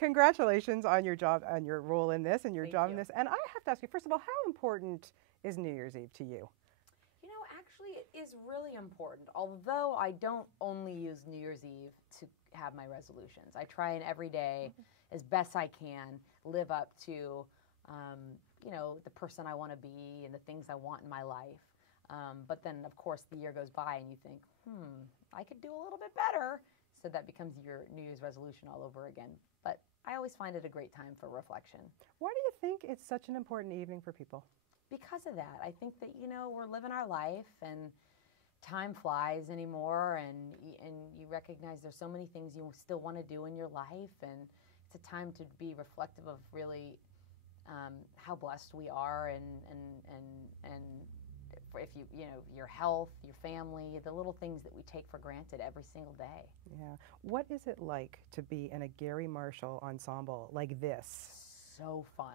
Congratulations on your job, on your role in this, and your Thank job you. in this. And I have to ask you, first of all, how important is New Year's Eve to you? You know, actually, it is really important. Although I don't only use New Year's Eve to have my resolutions. I try and every day, as best I can, live up to, you know, the person I want to be and the things I want in my life. But then, of course, the year goes by and you think, I could do a little bit better. So that becomes your New Year's resolution all over again. But I always find it a great time for reflection. Why do you think it's such an important evening for people? Because of that. I think that, you know, we're living our life and time flies anymore, and you recognize there's so many things you still want to do in your life, and it's a time to be reflective of really how blessed we are, and if you know, your health, your family, the little things that we take for granted every single day. Yeah. What is it like to be in a Garry Marshall ensemble like this? So fun.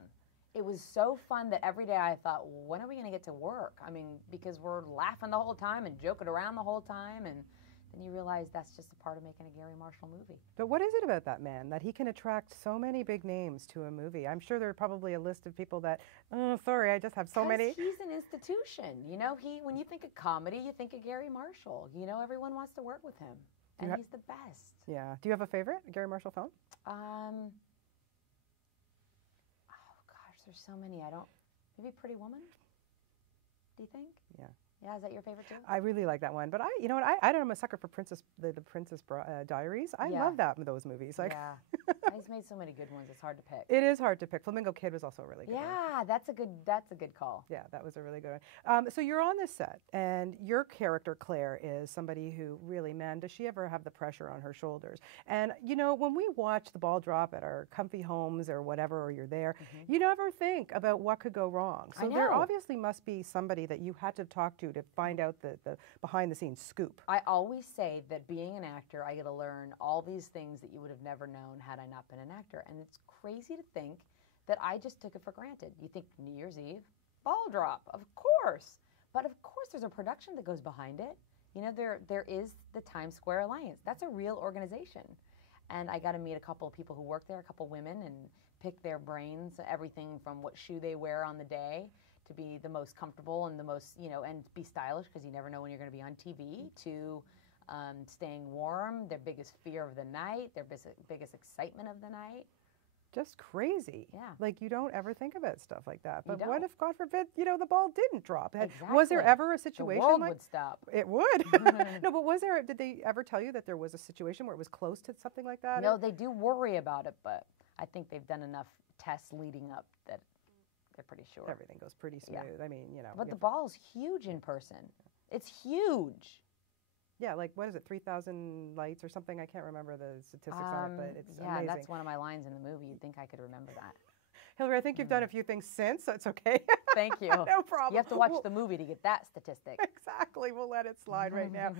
It was so fun that every day I thought, when are we going to get to work? I mean, because we're laughing the whole time and joking around the whole time, and then you realize that's just a part of making a Garry Marshall movie. But what is it about that man that he can attract so many big names to a movie? I'm sure there's probably a list of people that, oh, sorry, I just have so many. He's an institution. You know, when you think of comedy, you think of Garry Marshall. You know, everyone wants to work with him, and he's the best. Yeah. Do you have a favorite Garry Marshall film? There's so many. Maybe Pretty Woman? Do you think? Yeah. Yeah, is that your favorite too? I really like that one, but you know what? I'm a sucker for the Princess Diaries. I love those movies. Like, yeah, he's made so many good ones. It's hard to pick. It is hard to pick. Flamingo Kid was also a really good one. Yeah, that's a good call. Yeah, that was a really good one. So you're on this set, and your character Claire is somebody who really, man, does she ever have the pressure on her shoulders? And you know, when we watch the ball drop at our comfy homes or whatever, or you're there, you never think about what could go wrong. So there obviously must be somebody that you had to talk to find out the behind-the-scenes scoop. I always say that being an actor, I get to learn all these things that you would have never known had I not been an actor. And it's crazy to think that I just took it for granted. You think New Year's Eve, ball drop, of course. But of course there's a production that goes behind it. You know, there is the Times Square Alliance. That's a real organization. And I got to meet a couple of people who work there, a couple women, and pick their brains, everything from what shoe they wear on the day to be the most comfortable and the most, you know, and be stylish because you never know when you're going to be on TV, to staying warm, their biggest fear of the night, their biggest excitement of the night. Just crazy. Yeah. Like, you don't ever think about stuff like that. But You what don't. if, God forbid, you know, the ball didn't drop? Exactly. Was there ever a situation the world like would stop? It would. No, but did they ever tell you that there was a situation where it was close to something like that? No, they do worry about it, but I think they've done enough tests leading up that they're pretty sure. Everything goes pretty smooth. Yeah. I mean, you know. But the ball's huge in person. It's huge. Yeah, like, what is it, 3,000 lights or something? I can't remember the statistics on it, but it's amazing. Yeah, that's one of my lines in the movie. You'd think I could remember that. Hilary, I think you've done a few things since, so it's okay. Thank you. No problem. You have to watch the movie to get that statistic. Exactly. We'll let it slide right now.